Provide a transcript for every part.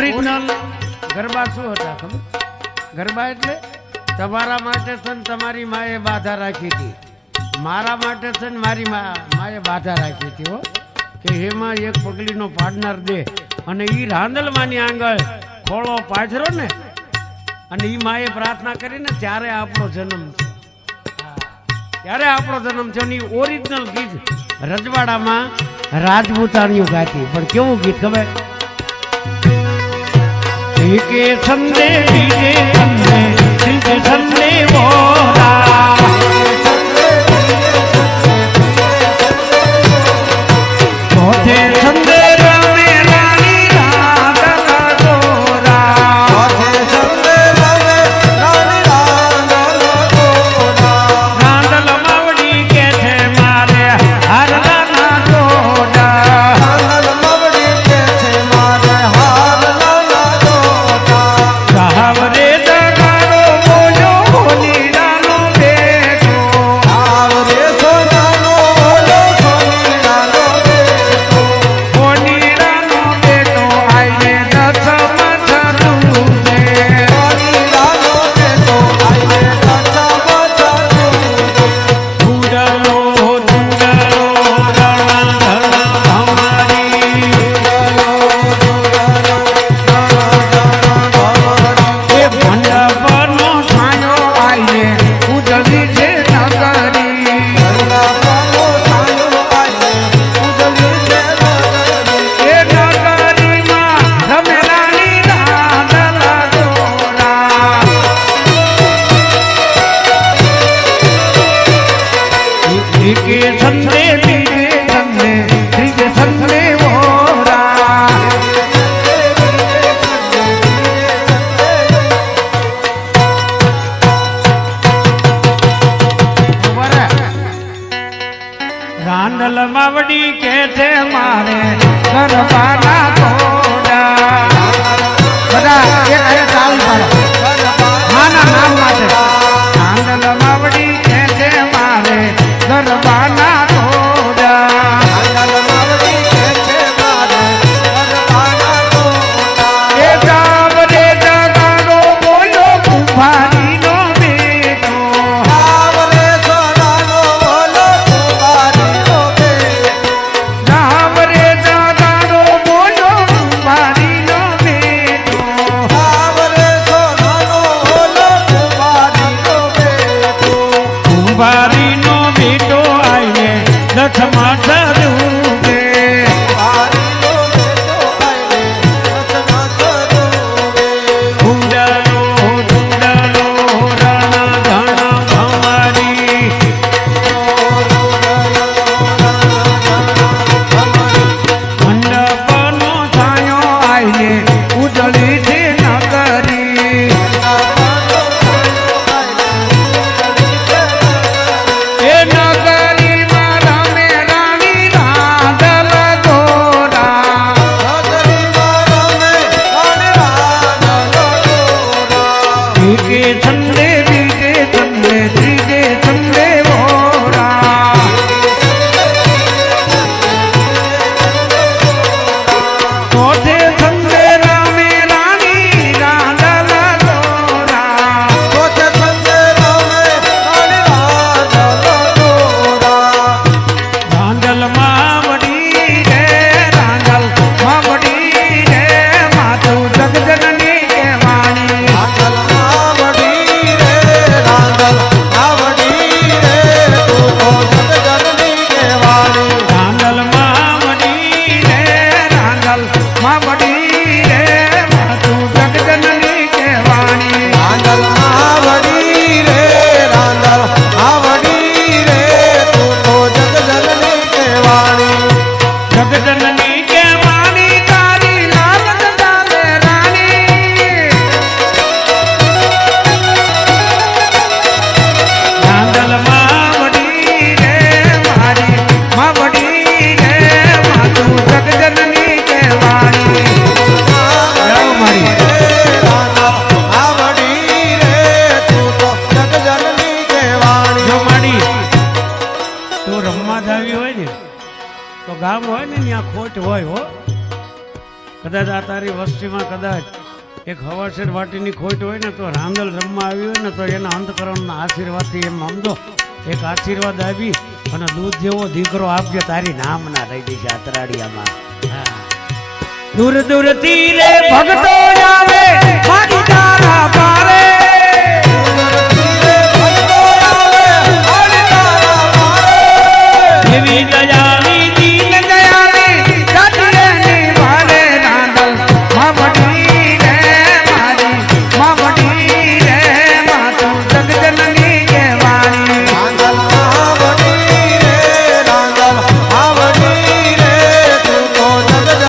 Original garba શું હતા ખબર? ગરબા એટલે તમારા માટે છે ને તમારી માએ બાધા રાખી હતી, મારા માટે છે ને મારી માએ બાધા રાખી હતી હો, કે એમાં એક પગલીનો પાડનાર દે. અને ઈ રાંદલમાની આંગળ ખોળો પાથરો ને, અને ઈ માએ પ્રાર્થના કરીને ત્યારે આપણો જન્મ છે, ત્યારે આપણો જન્મ છે. અને ઓરિજિનલ ગીત રજવાડામાં રાજપૂતાણીઓ ગાતી. પણ કેવું ગીત ખબર? કે છંદે બીજે છંદે ત્રીજે છંદે મોરા, ચોથે છંદે રમે રાણી રાંદલ ગોરા, ચોથે છંદે રમે રાણી રાંદલ ગોરા. રાંદલ માવડી કે છે મારે હારલાના જોડા, રાંદલ માવડી કે છે મારે હારલાના જોડા. સાવરે દગાડો બોલ્યો હોનીરાનો બેટો, સાવરે સોનાનો બોલ્યો હોનીરાનો બેટો, હોનીરાનો બેટો આઈને દસમાં થતું છે, હોનીરાનો બેટો આઈને દસમાં થતું છે. ઉડલો ઉડલો રણા ધણા ભમારી, ઉડલો ઉડલો એ મંડપનો છાંયો આઈને ઉજળી છે નગરી, મંડપનો છાંયો આઈને ઉજળી છે નગરી. એ નગરીમાં રમે રાણી રાંદલ ગોરા, એકે છંદે બીજે છંદે ત્રીજે છંદે વોરા. રાંદલ માવડી કે છે મારે ગરબાના ઘોડા. બધા એક હારે તાલ પાડો માના નામ માટે. રાંદલ માવડી કે છે મારે ગરબાના ઘોડા, રાંદલ માવડી કે છે મારે ગરબાના ઘોડા. એ ગાવરે જગાડો બોલો કુંભારીનો બેટો, ગાવરે સોનાનો બોલો કુંભારીનો બેટો, ગાવરે જગાડો બોલો કુંભારીનો બેટો, ગાવરે સોનાનો બોલો કુંભારીનો બેટો. કુંભારીનો બેટો આઈને દસમાં થતું છે, કુંભારીનો બેટો આઈને દસમાં થતું છે. ઉડલો ઉડલો રણા ધણા ભમારી, મંડપનો છાંયો આઈને ઉજળી છે નગરી, એ નગરીમાં રમે રાણી રાંદલ ગોરા, નગરીમાં રમે રાણી રાંદલ ગોરા. એકે છંદે બીજે છંદે ત્રીજે છંદે વોરા, ચોથે છંદે રમે રાણી રાંદલ ગોરા, ચોથે છંદે રમે રાણી રાંદલ ગોરા. રાંદલ માવડી રે રાંદલ માવડી રે માતું જગજનની કહેવાણી, રાંદલ માવડી રે રાંદલ માવડી રે તું તો જગજનની કહેવાણી. રાંદલ માવડી રે રાંદલ માવડી રે માતું જગજનની કહેવાણી, રાંદલ માવડી રે રાંદલ માવડી રે તું તો જગજનની કહેવાણી. જગજનની કહેવાણી તારી લાલચ ચાલે રાણી, રાંદલ માવડી રે મારી માવડી રે માતું જગજનની કહેવાણી. જાઓ મારી રાંદલ માવડી રે તું તો જગજનની કહેવાણી. જો માડી તું રમવા જાવી હોય ને તો ગામ હોય ને ત્યાં ખોટ હોય હો, કદાચ આ તારી વસ્તીમાં કદાચ એક હવાસેર વાટીની ખોટ હોય ને તો રાંદલ રમવા આવી હોય ને તો એના અંતકરણના આશીર્વાદથી એમ સમજો એક આશીર્વાદ આપી અને દૂધ જેવો દીકરો આપજે તારી નામના રહી ગઈ છે આતરાડિયામાં. દૂર દૂર તીરે ભગતો આવે મારી તારા પારે એવી દયાળી દીન દયાળી દાદીને નિભાવે રાંદલ માવડી રે મારી માવડી રે માતું જગજનની કહેવાણી રાંદલ માવડી રે રાંદલ માવડી રે તું તો જગત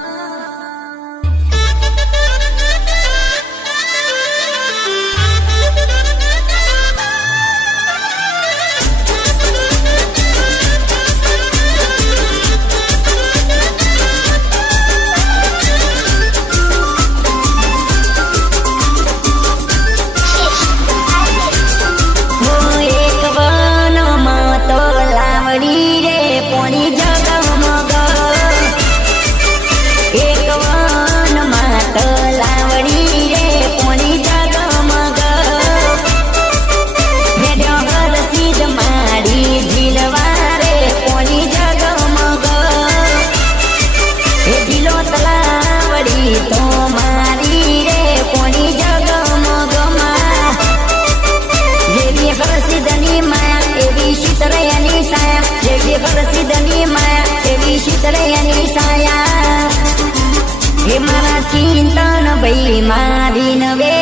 હે મારા ચિંતન ભાઈ મારી નવે